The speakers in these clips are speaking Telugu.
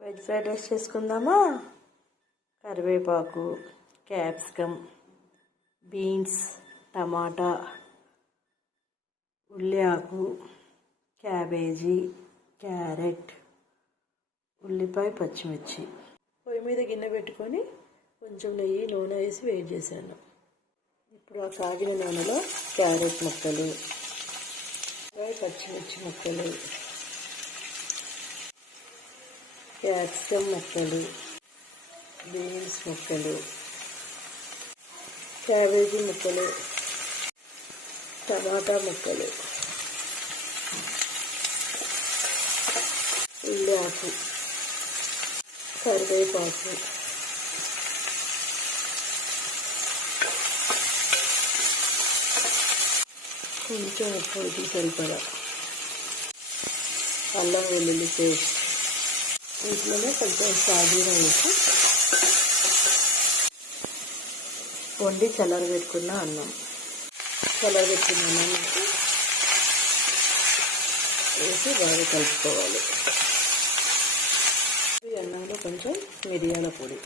వెజ్ ఫ్రైడ్ రైస్ చేసుకుందామా. కరివేపాకు, క్యాప్సికమ్, బీన్స్, టమాటా, ఉల్లి ఆకు, క్యాబేజీ, క్యారెట్, ఉల్లిపాయ, పచ్చిమిర్చి. పొయ్యి మీద గిన్నె పెట్టుకొని కొంచెం నెయ్యి, నూనె వేసి వేడి చేశాను. ఇప్పుడు ఆ కాగిన నూనెలో క్యారెట్ ముక్కలు, పచ్చిమిర్చి ముక్కలు, క్యాప్సికమ్ ముక్కలు, బీన్స్ ముక్కలు, క్యాబేజీ ముక్కలు, టమాటా ముక్కలు, ఉల్లి ఆకు, కరివేపాకు, కొంచెం ఉప్పు సరిపడా, అల్లం వెల్లుల్లి పేస్ట్, వీటిలోనే కొంచెం సాజీరా వేసి వండి చల్లారబెట్టుకున్న అన్నం వేసి బాగా కలుపుకోవాలి. ఈ అన్నంలో కొంచెం మిరియాల పొడి,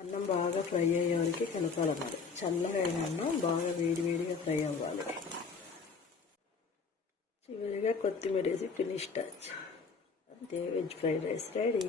అన్నం బాగా ఫ్రై అయ్యే వరకు కలపాలి. మరి చల్లగా అయిన అన్నం బాగా వేడిగా ఫ్రై అవ్వాలి. చివరిగా కొత్తిమీర వేసి ఫినిష్ టచ్. అంతే, వెజ్ ఫ్రైడ్ రైస్ రెడీ.